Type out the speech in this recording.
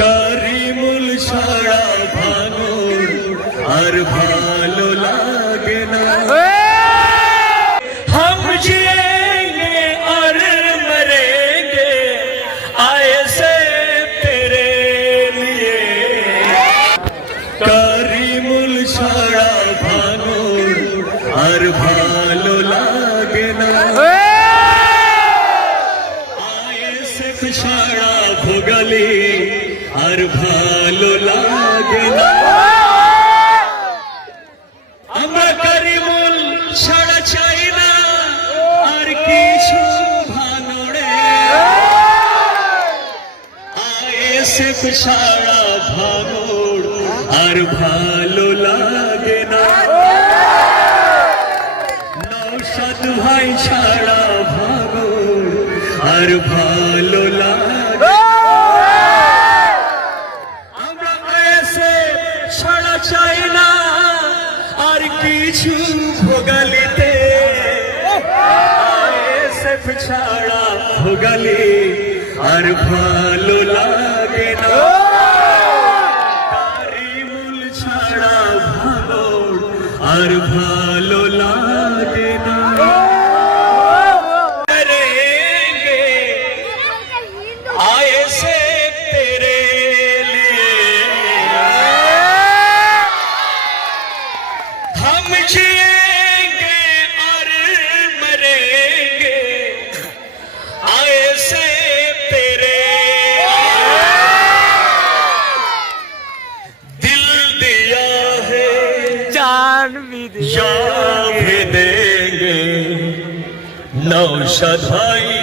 কারিমুল ছাড়া ভাঙড় আর ভালো লাগে না। हम जिएंगे और मरेंगे ऐसे तेरे लिए। কারিমুল ছাড়া ভাঙড় আর ভালো লাগে না। ছাড়া ভোগালি আর ভালো লাগে না। আমরা কারিমুল ছাড়া চাই না আর কিছু ভাঙড়ে। আইএসএফ ছাড়া ভাঙড় আর ভালো লাগে না। নওশাদ ভাই ছাড়া ভাঙড় আর ভালো লাগে। আমরা আইএসএফ ছাড়া চাই না আর কিছু ভোগালিতে। আইএসএফ ছাড়া ভোগালি আর ভালো লাগে না। কারিমুল ছাড়া ভাঙড় আর ভালো লাগে না। हम जिएंगे और मरेंगे ऐसे तेरे। दिल दिया है जान भी देंगे। नौशाद भाई